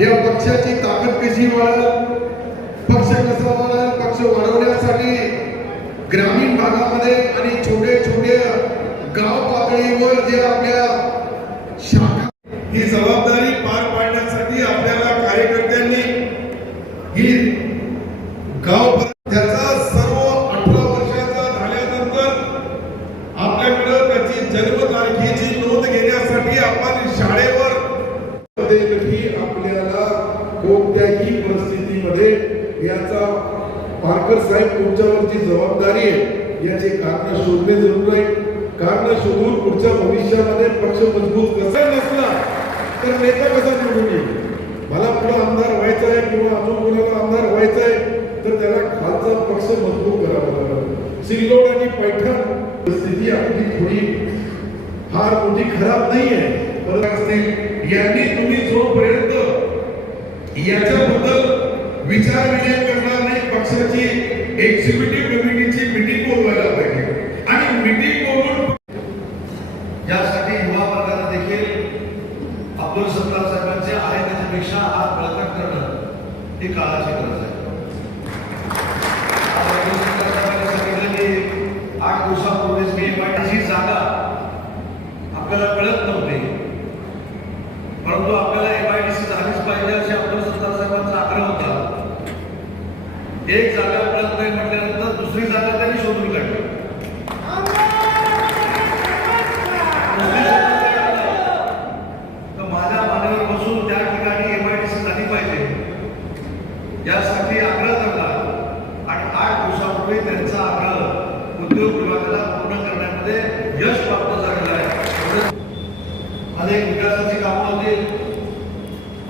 या पक्षाची ताकद कशी वाढेल, पक्ष कसा वाढेल, पक्ष वाढवण्यासाठी ग्रामीण भागामध्ये आणि छोटे छोटे गाव पातळीवर जे आपल्या शाखा ही जबाबदारी पार पाडण्यासाठी आपल्याला कार्यकर्त्यांनी ही गाव त्याचा सर्व 18 वर्षाचा झाल्यानंतर आपल्याकडे त्याची जन्मतारखेची नोंद घेण्यासाठी आपण शाळेवर आपल्याला कोणत्याही परिस्थितीमध्ये याचा पारकर साहेब तुमच्यावरची जबाबदारी आहे, याचे कारण शोधणे जरूर आहे. कारण शोधून पुढच्या भविष्यामध्ये पक्ष मजबूत कसा नसला तर नेता कसा निवडून येईल. मला पुढे आमदार व्हायचा आहे किंवा अजून कोणाला आमदार व्हायचा आहे तर त्याला खालचा पक्ष मजबूत करावा लागेल. सिल्लोड आणि पैठण स्थिती आपली थोडी फार मोठी खराब नाही आहे, परंतु यांनी तुम्ही जोपर्यंत याच्याबद्दल विचार विनिमय करणार नाही, पक्षाची एक्झिक्युटिव्ह कमिटीची मीटिंग बोलवायला पाहिजे आणि मीटिंग बोलवून यासाठी युवा वर्गाला देखील अब्दुल सत्तार साहेबांचे आहे त्याच्यापेक्षा आज बळकट करणं ही काळाची गरज आहे. अब्दुल सत्तार साहेबांनी सांगितलं की 8 दिवसापूर्वीच मी MIDC जागा आपल्याला कळत नव्हती, परंतु आपल्याला MIDC झालीच पाहिजे अशी अब्दुल सत्तार साहेबांचा आग्रह होता. एक जागा कळत नाही म्हटल्यानंतर दुसरी जागा त्यांनी शोधून काढली. यासाठी आग्रह करला आणि 8 दिवसापूर्वी त्यांचा आग्रह उद्योग विभागाला पूर्ण करण्यामध्ये यश प्राप्त झालेलं आहे. अनेक विकासाची कामं होती,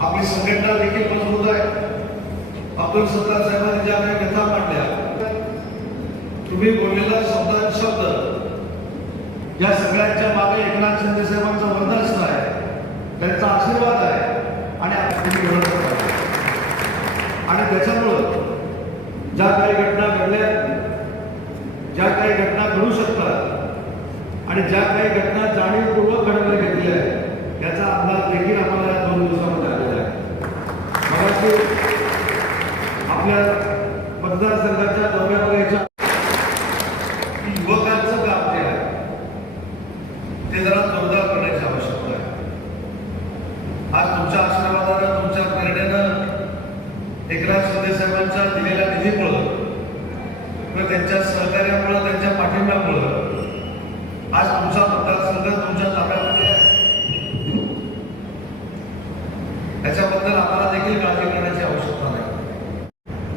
आपली संघटना देखील मजबूत आहे. अब्दुल सत्तार साहेबांनी ज्या काही व्यथा मांडल्या, तुम्ही बोललेला शब्द या सगळ्यांच्या मागे एकनाथ शिंदे साहेबांचा वरदहस्त आहे, त्यांचा आशीर्वाद आहे आणि आणि त्याच्यामुळं ज्या काही घटना घडल्या, ज्या काही घटना घडू शकतात आणि ज्या काही घटना जाणीवपूर्वक घडवल्या घेतल्या आहेत याचा अंदाज देखील आम्हाला या 2 दिवसामध्ये आलेला आहे. मगाशी आपल्या मतदारसंघाच्या दौऱ्यावर याच्या युवकांचं काम जे आहे ते जरा जोरदार करण्याची आवश्यकता आहे. आज तुमच्या आशीर्वादानं, तुमच्या प्रेरणेनं, एकनाथ शिंदे साहेबांच्या दिलेल्या निधीमुळं किंवा त्यांच्या सहकार्यामुळं, त्यांच्या पाठिंब्यामुळं आज तुमचा मतदारसंघ तुमच्या ताब्यामध्ये आहे. याच्याबद्दल आम्हाला देखील काळजी करण्याची आवश्यकता नाही.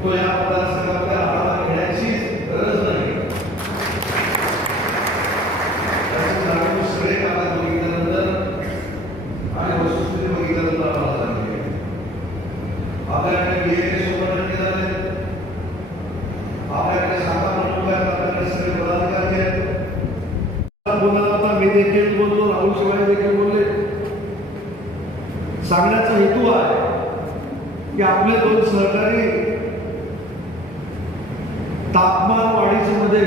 तो या मतदारसंघामध्ये आम्हाला घेण्याची गरज नाही. त्याची जाणीव सगळे कागद बघितल्यानंतर आणि वस्तुस्थिती बघितल्यानंतर आम्हाला झाली. आपल्याकडे BA सोबत झाले, आपल्याकडे शाखा प्रमुख आहेत, आपल्याकडे सगळे पदाधिकारी आहेत. बोलला होता, मी देखील बोलतो, राहुल शिवाय देखील बोलले. सांगण्याचा हेतू आहे की आपले 2 सहकारी तापमान वाढीच्या मध्ये